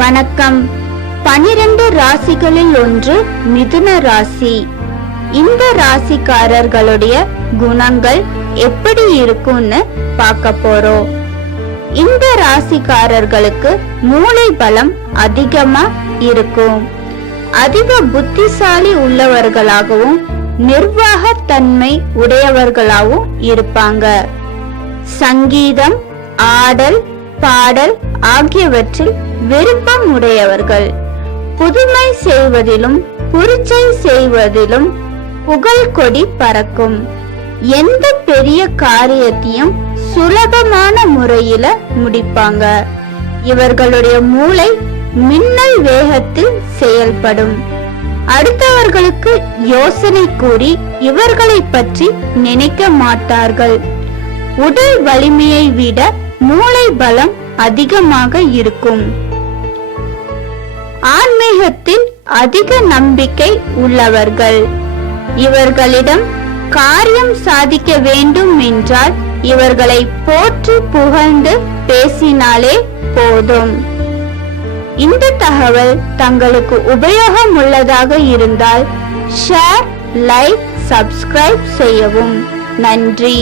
வணக்கம். 12 ராசிகளில் ஒன்று மிதுன ராசி. இந்த ராசிக்காரர்களுடைய குணங்கள் எப்படி இருக்கும்னு பார்க்க போறோம். இந்த ராசிக்காரர்களுக்கு மூளை பலம் அதிகமா இருக்கும். அதிக புத்திசாலி உள்ளவர்களாகவும் நிர்வாக தன்மை உடையவர்களாகவும் இருப்பாங்க. சங்கீதம், ஆடல், பாடல் ஆகியவற்றில் விருப்பம் உடையவர்கள். புதுமை செய்வதிலும் புரட்சி செய்வதிலும் புகழ் கொடி பறக்கும். எந்த பெரிய காரியத்தையும் சுலபமான முறையில முடிப்பாங்க. இவர்களுடைய மூளை மின்னல் வேகத்தில் செயல்படும். அடுத்தவர்களுக்கு யோசனை கூறி இவர்களை பற்றி நினைக்க மாட்டார்கள். உடல் வலிமையை விட மூளை பலம் அதிகமாக இருக்கும். ஆன்மீகத்தில் அதிக நம்பிக்கை உள்ளவர்கள். இவர்களிடம் காரியம் சாதிக்க வேண்டும் என்றால் இவர்களை போற்றி புகழ்ந்து பேசினாலே போதும். இந்த தகவல் தங்களுக்கு உபயோகம் உள்ளதாக இருந்தால் ஷேர், லைக், சப்ஸ்கிரைப் செய்யவும். நன்றி.